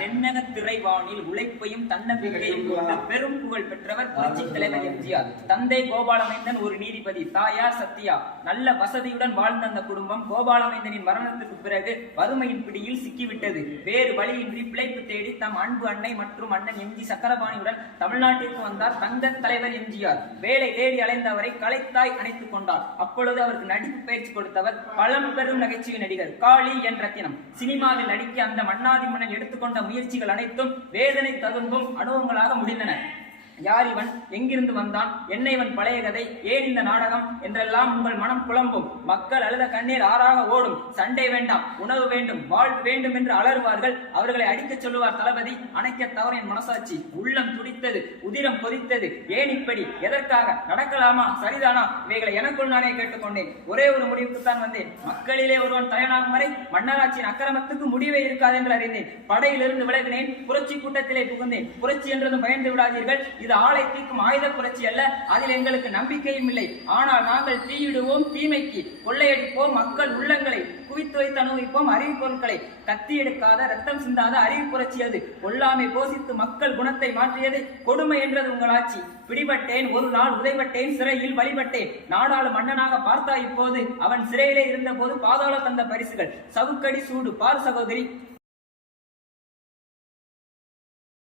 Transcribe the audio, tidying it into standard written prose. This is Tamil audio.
தென்னக திரைவானில் உழைப்பையும் தன்னம்பிக்கையும் கொண்டு பெரும் புகழ் பெற்றவர் புரட்சி தலைவர் எம்ஜிஆர். தந்தை கோபாலமைந்தன் ஒரு நீதிபதி, தாயார் சத்யா. நல்ல வசதியுடன் வாழ்ந்த அந்த குடும்பம் கோபாலமைந்தனின் மரணத்துக்கு பிறகு வறுமையின் பிடியில் சிக்கிவிட்டது. வேறு வழியின்றி பிழைப்பு தேடி தம் அன்பு அன்னை மற்றும் அண்ணன் எம்ஜி சக்கரபாணியுடன் தமிழ்நாட்டிற்கு வந்தார் தங்க தலைவர் எம்ஜிஆர். வேலை தேடி அலைந்த அவரை கலைத்தாய் அணைத்துக் கொண்டார். அப்பொழுது அவருக்கு நடிப்பு பயிற்சி கொடுத்தவர் பழம்பெரும் நகைச்சுவை நடிகர் காளி என் ரத்தினம். சினிமாவில் நடிக்க அந்த மன்னாதி மன்னன் எடுத்துக்கொண்ட முயற்சிகள் அனைத்தும் வேதனை ததும்பும் அனுபவங்களாக முடிந்தன. யார் இவன், எங்கிருந்து வந்தான், என்ன இவன் பழைய கதை, ஏன் இந்த நாடகம் என்றெல்லாம் உங்கள் மனம் குழம்பும். மக்கள் அழுத கண்ணீர் ஆறாக ஓடும். சண்டை வேண்டாம், உணவு வேண்டும், வாழ்வு வேண்டும் என்று அலறுவார்கள். அவர்களை அடிக்கச் சொல்லுவார் தளபதி. அணைக்க தவறு என் மனசாட்சி. உள்ளம் துடித்தது, உதிரம் கொதித்தது. ஏன் இப்படி, எதற்காக, நடக்கலாமா, சரிதானா, இவைகளை எனக்குள் நானே கேட்டுக்கொண்டேன். ஒரே ஒரு முடிவுக்குத்தான் வந்தேன். மக்களிலே ஒருவன் தயாராகும் வரை மன்னராட்சியின் அக்கிரமத்துக்கு முடிவே இருக்காது என்று அறிந்தேன். படையிலிருந்து விலகினேன். புரட்சி கூட்டத்திலே புகுந்தேன். புரட்சி என்றதும் பயந்து விடாதீர்கள். இது ஆளை தீர்க்கும் ஆயுத புரட்சி அல்ல. அதில் எங்களுக்கு நம்பிக்கையும் இல்லை. ஆனால் நாங்கள் தீயிடுவோம் தீமைக்கு, கொள்ளையடிப்போம் மக்கள் உள்ளங்களை, குவித்து வைத்து அனுபவிப்போம் அறிவு பொருட்களை. கத்தி எடுக்காத, ரத்தம் சிந்தாத அறிவு புரட்சி அது. கொல்லாமை போசித்து மக்கள் குணத்தை மாற்றியது. கொடுமை என்றது உங்கள் ஆட்சி. பிடிபட்டேன், ஒரு நாள் உதைபட்டேன், சிறையில் வழிபட்டேன். நாடாளு மன்னனாக பார்த்தா இப்போது, அவன் சிறையிலே இருந்த போது பாதாள தந்த பரிசுகள். சவுக்கடி சூடு பார் சகோதரி.